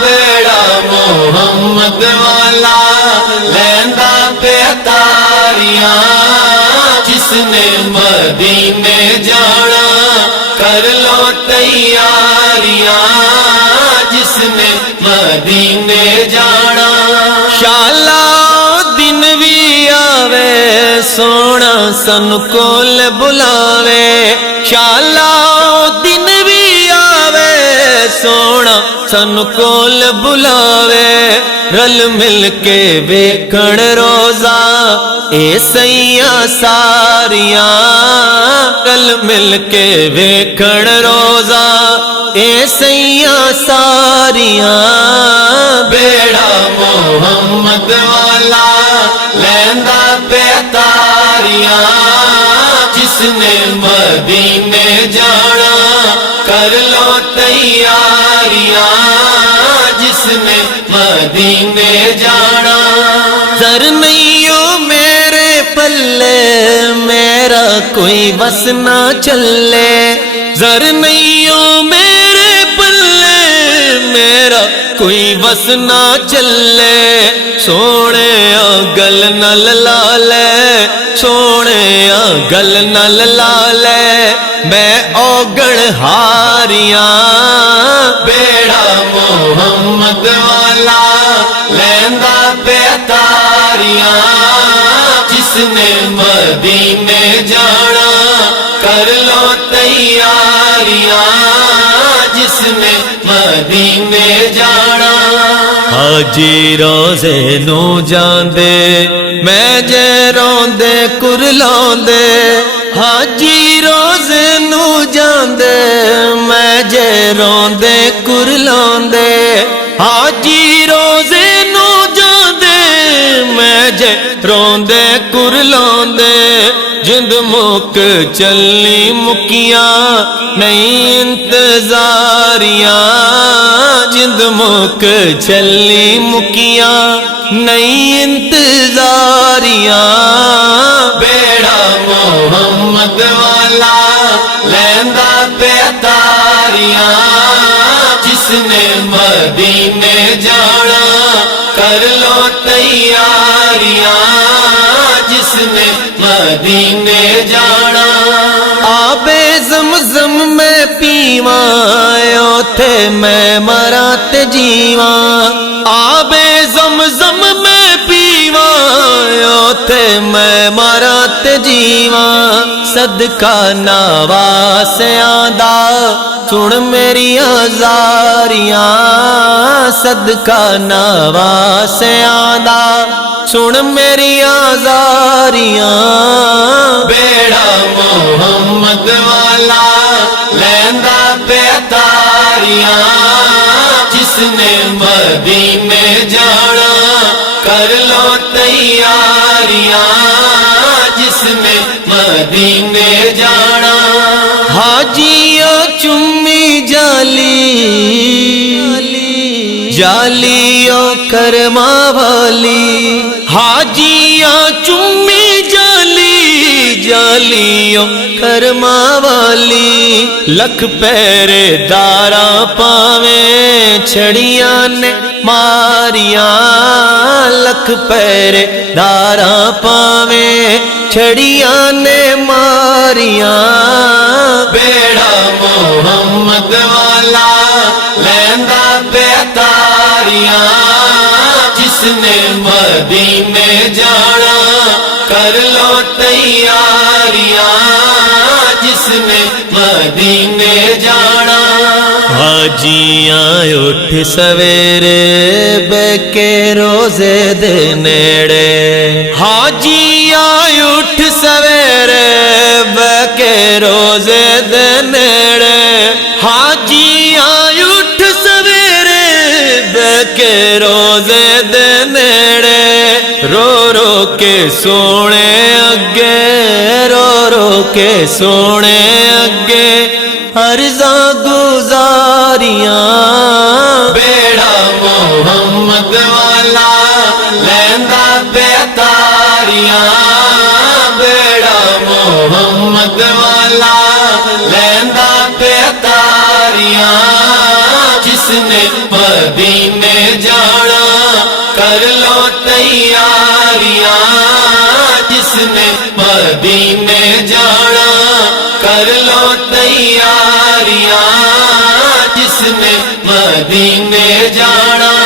بیڑا محمد والا لیندا پہ تاریاں جس نے مدینے جانا کر لو تیاریاں جس نے مدینے جانا شالا دن بھی آوے سونا سن کول بلاوے شالا دن بھی آوے سونا سن کول بلاوے رل مل کے ویکھن روزہ اے سیاں ساریاں رل مل کے ویکھن روزہ اے سیاں ساریاں بیڑا محمد والا لیندا پہ تاریاں جس نے مدینے جانا کر لو تیاریاں جس نے مدینے جانا زر نہیں ہو میرے پلے میرا کوئی بس نہ چلے زر نہیں ہو میرے پلے میرا کوئی بس نہ چلے سونے گل نل لالے سونے گل نل لالے میں اوگن ہاریاں بیڑا محمد والا لیندا پہ تاریاں جس نے مدینے جانا کر لو تیاریاں جس نے مدینے جانا حاجی روزے نو جاندے میں جے روندے کرلاندے حاجی روزے نو جاندے میں جے روندے کرلاندے حاجی روزے نو جاندے میں جے روندے کرلاندے جند مک چلی مکیاں نہیں انتظاریاں جند مک چلی مکیاں نہیں انتظاریاں بیڑا محمد والا لیندا پہ تاریاں جس نے مدینے جانا کر لو تیاریاں جس نے مدینے جانا آبے زمزم میں پیواں اوتھے میں مراں تے جیواں آبے زمزم میں پیواں اوتھے میں مراں تے جیواں صدقہ نواسیاں دا سن میری زاریاں صدقہ نواسیاں دا سن میری زاریاں بیڑا محمد والا لیندا پہ تاریاں جس نے مدینے جانا کر لو تیاریاں جس نے مدینے جانا حاجیاں چمی جالی جالیوں کرما والی حاجیاں چمی جالی جالیوں کرما والی لکھ پیرے داراں پاویں چھڑیاں نے ماریاں لکھ پیرے داراں پاویں چھڑیاں نے ماریاں بیڑا محمد والا لیندا پہ تاریاں جس نے مدینے جانا کر لو تیاریاں جس نے مدینے جانا حاجیاں اٹھ سویرے بے کے روزے دے نیڑے حاجیاں اٹھ سویرے بے کے روزے دے نیڑے حاجیاں اٹھ سویرے بے کے روزے دے نیڑے رو رو کے سونے اگے رو رو کے سونے اگے عرضاں گزاریاں بیڑا محمد والا لیندا پہ تاریاں بیڑا محمد والا لیندا پہ تاریاں جس جس نے مدینے جانا کر لو تیاریاں، جس نے مدینے جانا کر لو تیاریاں، جس نے مدینے جانا